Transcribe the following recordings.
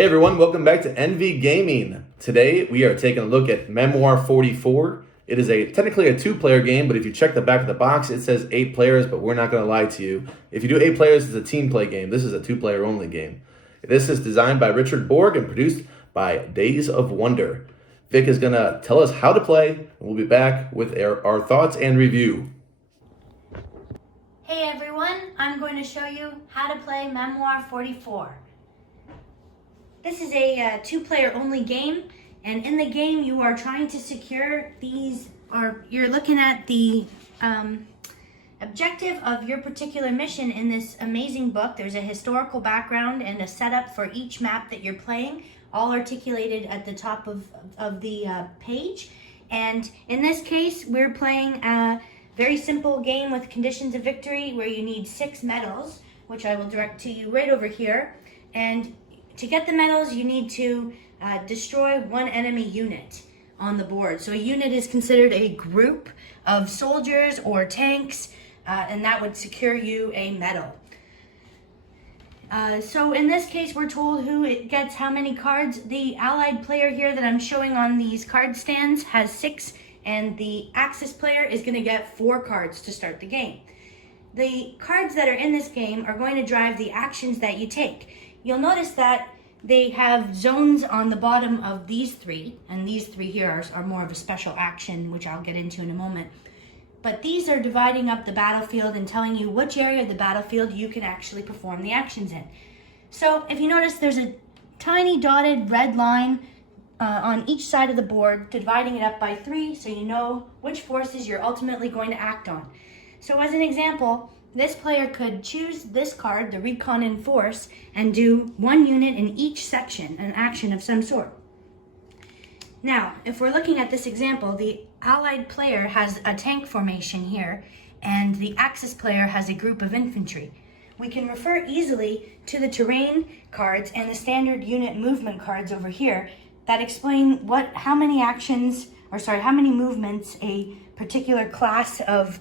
Hey everyone, welcome back to NV Gaming. Today we are taking a look at Memoir 44. It is technically a 2-player game, but if you check the back of the box, it says 8 players, but we're not going to lie to you. If you do 8 players, it's a team play game. This is a 2-player only game. This is designed by Richard Borg and produced by Days of Wonder. Vic is going to tell us how to play, and we'll be back with our thoughts and review. Hey everyone, I'm going to show you how to play Memoir 44. This is a 2-player only game, and in the game you are trying to secure these, or you're looking at the objective of your particular mission in this amazing book. There's a historical background and a setup for each map that you're playing, all articulated at the top of the page. And in this case, we're playing a very simple game with conditions of victory where you need 6 medals, which I will direct to you right over here. And to get the medals, you need to destroy 1 enemy unit on the board. So a unit is considered a group of soldiers or tanks, and that would secure you a medal. So in this case, we're told who gets how many cards. The allied player here that I'm showing on these card stands has 6, and the Axis player is going to get 4 cards to start the game. The cards that are in this game are going to drive the actions that you take. You'll notice that they have zones on the bottom of these 3, and these 3 here are more of a special action, which I'll get into in a moment. But these are dividing up the battlefield and telling you which area of the battlefield you can actually perform the actions in. So if you notice, there's a tiny dotted red line on each side of the board, dividing it up by 3, so you know which forces you're ultimately going to act on. So as an example, this player could choose this card, the Recon in Force, and do 1 unit in each section, an action of some sort. Now, if we're looking at this example, the allied player has a tank formation here, and the Axis player has a group of infantry. We can refer easily to the terrain cards and the standard unit movement cards over here that explain how many movements a particular class of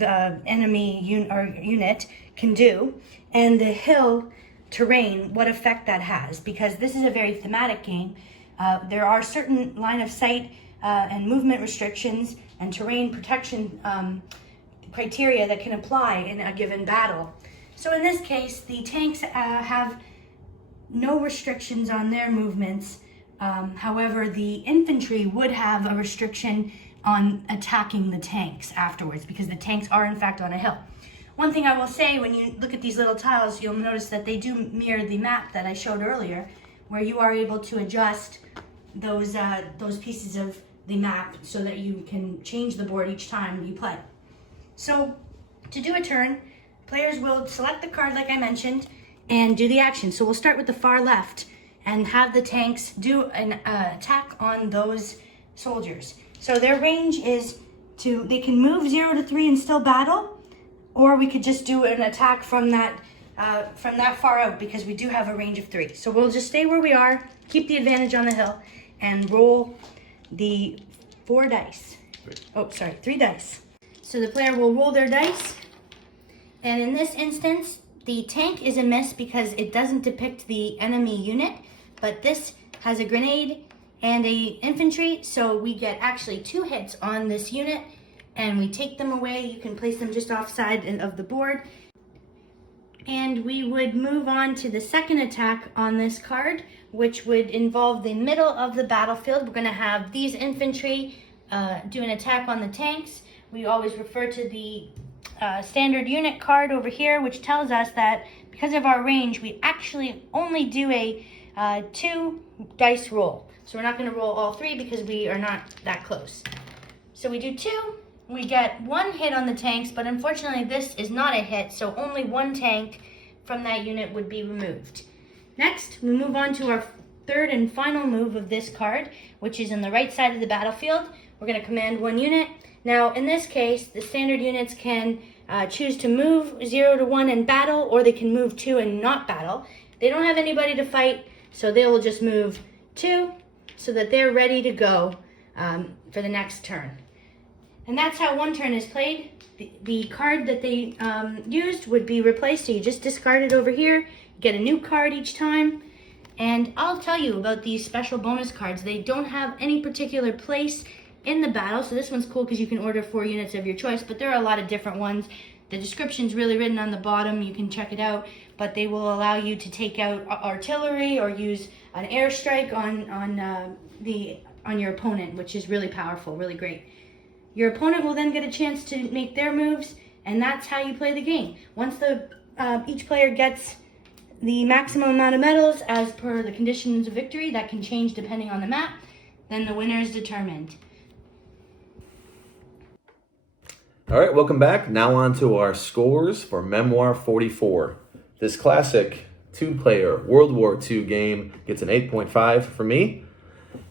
the enemy unit can do, and the hill terrain, what effect that has, because this is a very thematic game. There are certain line of sight and movement restrictions and terrain protection criteria that can apply in a given battle. So in this case, the tanks have no restrictions on their movements. However, the infantry would have a restriction on attacking the tanks afterwards, because the tanks are in fact on a hill. One thing I will say, when you look at these little tiles, you'll notice that they do mirror the map that I showed earlier, where you are able to adjust those pieces of the map so that you can change the board each time you play. So to do a turn, players will select the card like I mentioned and do the action. So we'll start with the far left and have the tanks do an attack on those soldiers. So their range is they can move 0 to 3 and still battle, or we could just do an attack from that far out, because we do have a range of 3. So we'll just stay where we are, keep the advantage on the hill, and roll the 3 dice. So the player will roll their dice, and in this instance, the tank is a miss because it doesn't depict the enemy unit, but this has a grenade and a infantry, so we get actually 2 hits on this unit, and we take them away. You can place them just offside of the board. And we would move on to the second attack on this card, which would involve the middle of the battlefield. We're going to have these infantry do an attack on the tanks. We always refer to the standard unit card over here, which tells us that because of our range, we actually only do a 2 dice roll. So we're not going to roll all 3 because we are not that close. So we do 2. We get 1 hit on the tanks, but unfortunately this is not a hit, so only 1 tank from that unit would be removed. Next, we move on to our third and final move of this card, which is on the right side of the battlefield. We're going to command 1 unit. Now, in this case, the standard units can choose to move 0 to 1 and battle, or they can move 2 and not battle. They don't have anybody to fight, so they will just move 2 so that they're ready to go for the next turn. And that's how 1 turn is played. The card that they used would be replaced, so you just discard it over here, get a new card each time, And I'll tell you about these special bonus cards. They don't have any particular place in the battle, so this one's cool because you can order 4 units of your choice, but there are a lot of different ones. The description's really written on the bottom, you can check it out, but they will allow you to take out artillery or use an airstrike on your opponent, which is really powerful, really great. Your opponent will then get a chance to make their moves, and that's how you play the game. Once each player gets the maximum amount of medals as per the conditions of victory, that can change depending on the map, then the winner is determined. All right, welcome back. Now on to our scores for Memoir 44. This classic 2-player World War II game gets an 8.5 for me.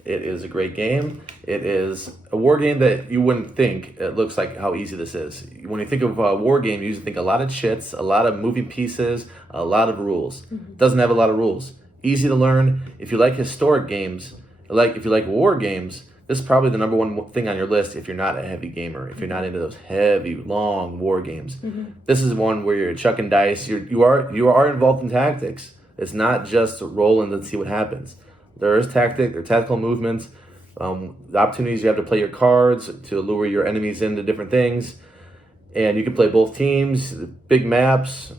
It is a great game. It is a war game that you wouldn't think it looks like how easy this is. When you think of a war game, you usually think a lot of chits, a lot of moving pieces, a lot of rules. It doesn't have a lot of rules. Easy to learn. If you like historic games, if you like war games, this is probably the number one thing on your list if you're not a heavy gamer, if you're not into those heavy, long war games. This is one where you're chucking dice. You are involved in tactics. It's not just rolling to see what happens. There is tactical movements, the opportunities you have to play your cards to lure your enemies into different things. And you can play both teams, big maps.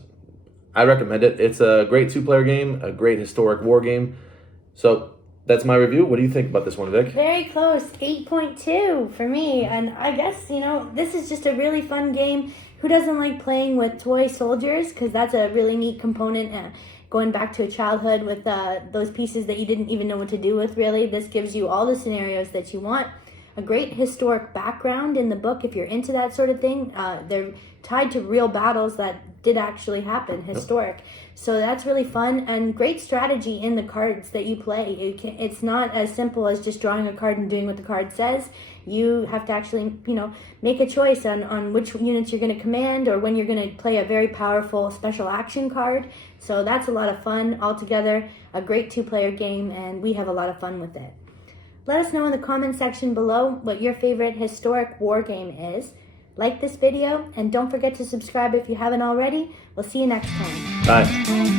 I recommend it. It's a great 2-player game, a great historic war game. So that's my review. What do you think about this one, Vic? Very close, 8.2 for me. And I guess, this is just a really fun game. Who doesn't like playing with toy soldiers? Because that's a really neat component. Going back to a childhood with those pieces that you didn't even know what to do with, really. This gives you all the scenarios that you want. A great historic background in the book if you're into that sort of thing. They're tied to real battles that did actually happen, historic. So that's really fun, and great strategy in the cards that you play. It's not as simple as just drawing a card and doing what the card says. You have to actually, make a choice on which units you're going to command or when you're going to play a very powerful special action card. So that's a lot of fun altogether. A great 2-player game, and we have a lot of fun with it. Let us know in the comment section below what your favorite historic war game is. Like this video, and don't forget to subscribe if you haven't already. We'll see you next time. Bye.